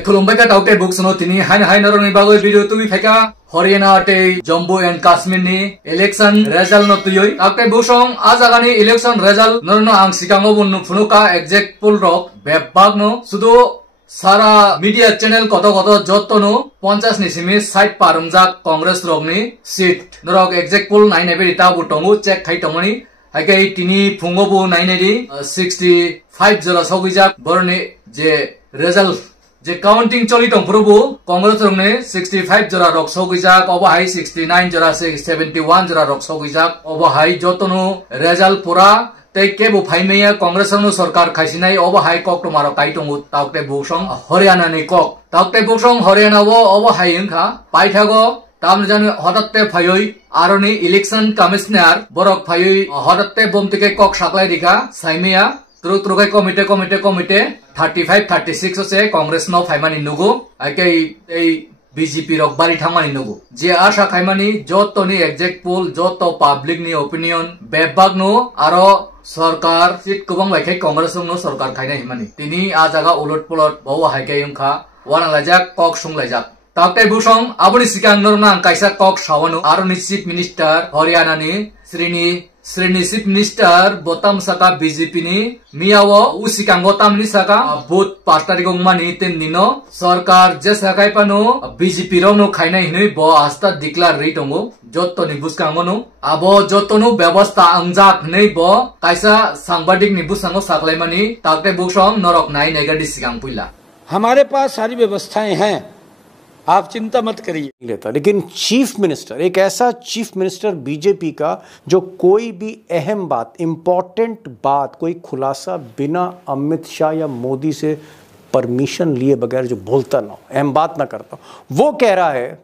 खुलुमबाय का तावते बुक्सनो तिनी हाइन नरनि बागै भिडियो तुबि फाइका हरियाणा ते जम्मू एंड काश्मीर नि इलेक्शन रिजल्ट न तुयै तावते बुसं आ जागानि इलेक्शन रिजल्ट नरनो आं सिगाङाव बुंनो फुनुका एक्जेक्ट पुल रक बेबागनो सुदु सारा मीडिया चैनल कत जत्तनो 50 नि सिमि साइड पारुमजाक कांग्रेस रगनि सीट नरक एक्जेक्ट पुल नायनाय बेरि ताबु टंगु चेक खाइ टंगनि हाइके तिनी फुंगोबु नायनायदि 65 जरा सौगिजाक बरनि जे रिजल्ट जे काउंटिंग चली टंफुरबु कांग्रेस रंने 65 जरा रक सौगिजाक अबहाय 69 जरा 71 जरा रक सौगिजाक अबहाय जतनो रिजल्ट पुरा ते केबु फाइमेया कांग्रेस रंनो सरकार खाइसिनाय अबहाय कक टमारो काइटंगु तावते बुसं हरियाणा नि कक तावते बुसं हरियाणा वो अबहाय इंखा पाइथागो ताम जानो हदत्ते फायै आरोनि इलेक्शन कमिशनार बरक फायै हदत्ते बमतिके कक साकलाय दिखा साइमेया त्रुकै कमिटे 35-36 से कांग्रेस न फाइमानि नुगु आके ए बीजेपी रक बारि थांमानि नुगु जे आशा खाइमानि जतनि एक्जेक्ट पोल जत पब्लिक नि ओपिनियन बेबाग नो आरो सरकार सीट गोबां लाइखाय कांग्रेस नो सरकार खाइनाय हिमानि तिनि आ जागा उलट पुलट बाव हाइके इंखा वाना लाजाक कक सुंलायजाक तावते बुसं आबुनि सिगां नरना काइसा कक सावनो आरोनि चीफ मिनिस्टर हरियाणा नि श्रीनि चीफ मिनिस्टर बोताम साका बीजेपी नि मियावो उसिकां गोतामनि साका बुथ 5 तारिख मानि तेननिनो सरकार जे साकाय पानो बीजेपी रनो खाइनाय हिनै ब आस्था डिक्लेयर रै दंगो जत्तनि बुसकांगनो आबो जत्तनो व्यवस्था अंजाक नै ब काइसा सांबादिक नि बुसांगो साकलायमानि ताकते बुसं नरक नाय नेगादि सिगां पुइला हमारे पास सारी व्यवस्थाएं हैं, आप चिंता मत करिए लेता। लेकिन चीफ मिनिस्टर, एक ऐसा चीफ मिनिस्टर बीजेपी का जो कोई भी अहम बात, इंपॉर्टेंट बात, कोई खुलासा बिना अमित शाह या मोदी से परमिशन लिए बगैर जो बोलता ना हो, अहम बात ना करता, वो कह रहा है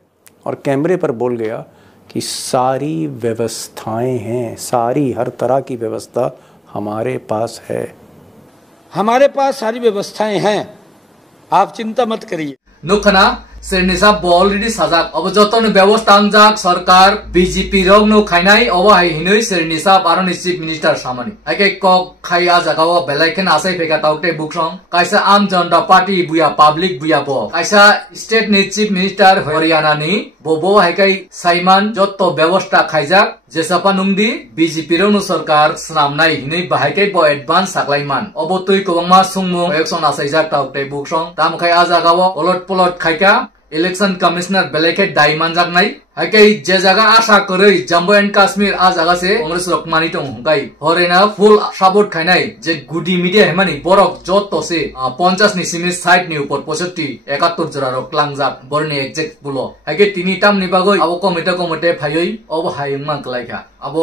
और कैमरे पर बोल गया कि सारी व्यवस्थाएं हैं, सारी हर तरह की व्यवस्था हमारे पास है। हमारे पास सारी व्यवस्थाएं हैं, आप चिंता मत करिए। नुखना सेरनिसा ऑलरेडी साजाक अब जतन व्यवस्था अंजाक सरकार बीजेपी रंगनो खाइनाय अबहाय हिनै सेरनिसा आरोनि चीफ मिनिस्टर सामानि आके कक खाइ आ जागाव बेलायकेन आसाय फेगा तावते बुकसं काइसा आम जनता पार्टी बुया पब्लिक बुया बो काइसा स्टेट नि चीफ मिनिस्टर हरियाणा नि बबो हाइकाय साइमान जत्तो व्यवस्था खाइजाक जेसापा नुंगदि बीजेपी रंगनो सरकार स्नामनाय हिनै बाहायके बो एडभान्स साकलायमान अब तुइ कोबांमा सुंगमु एक्सन आसायजाक तावते बुकसं तामखाय आ जागाव उलट पुलट खाइका इलेक्शन कमिश्नर बेलेके दाइमान जागनाय हाइके जे जागा आशा करै जम्मू एंड काश्मीर आ जागा से कांग्रेस रकमानि दं गाय हरेना फुल सापोर्ट खाइनाय जे गुडी मीडिया हेमानि बरक जत्तो से 50 नि सिमि साइड नि ऊपर 65-71 जरा रक लांजाक बरनि एक्जेक्ट बुलो हाइके तिनि टाम नि बागै अब कमिटे फायै अब हायमा गलायका अब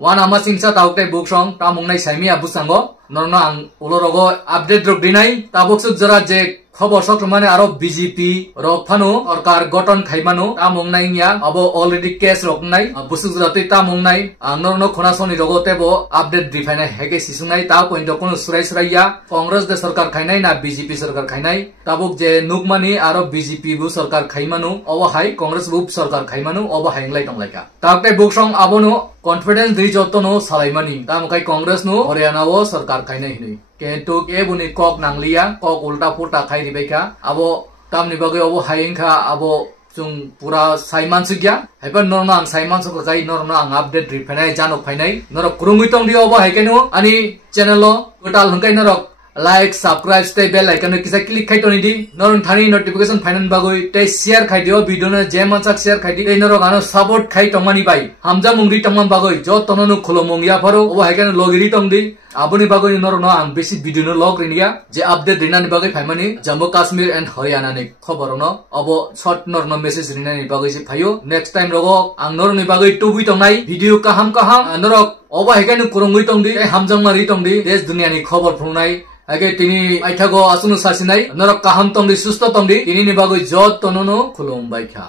वान आमा सिंसा तावते बुकसं तामुंनाय साइमिया बुसांगो नरना आं उलरगो अपडेट रक दिनाय ताबुकसु जरा जे खबर सत्रमाने आरो बीजेपी रकफानो सरकार गठन खाइमानो तामुंनायनिया अब अलरेडी केस रकनाय बुसुजराते तामुंनाय नरनो खनासनि रगतेबो अपडेट दिफायनाय हेके सिसुनाय ता पॉइंट कोनो सुरायसराया कांग्रेस दे सरकार खाइनाय ना बीजेपी सरकार खाइनाय ताबुक जे नुकमानि आरो बीजेपी बु सरकार खाइमानो अब हाय कांग्रेस बु सरकार खाइमानो अब हायंलाय दंलायका ताकते बुकसं आबोनो कॉन्फिडेंस दै जतनो सालायमानि तामखाय कांग्रेस नो हरियाणा वो सरकार खाइनाय हिनै केन्तु केबुनि कक नांलिया कक उल्टा पुल्टा खाइ रिबायका आबो तामनि बागै अब हायंखा आबो जों पूरा साइमान सिग्या हायबा नरना आं साइमान सको जाय नरना आं अपडेट रिफाइनाय जानो फाइनाय नर कुरुंगितों दियो अब हायकेनो अनि चैनल गोटाल हंकाय नरक लाइक सब्सक्राइब स्टे बेल आइकन किसा क्लिक खाइतोनि दि नरन थानि नोटिफिकेशन फाइनान बागै ते शेयर खाइदियो भिडियो न जे मानसाक शेयर खाइदि ए नरक आनो सपोर्ट खाइ तंमानि बाय हामजा मुंगरि तंमान बागै ज तननु खुलुमंगिया फरो अब हायकेनो लगिरि तंदि आबुनि बागै नरनो आं बेसि भिडियो न लग रिनिया जे अपडेट रिनानि बागै फाइमानि जम्मू काश्मीर एंड हरियाणा नि खबरनो अब शॉर्ट नरनो मेसेज रिनानि बागै से फायो नेक्स्ट टाइम रगो आं नरनि बागै टुबि तंनाय भिडियो काहाम नरक अब हायकेनो कुरुंगि तंदि ए हामजं मारि तंदि देश दुनियानि खबर फुंनाय आगे तिनी आइथागो आसुनु सासिनाय नरक काहाम तंदि सुस्त तंदि तिनि नि बागै जत तननो खुलुमबायखा।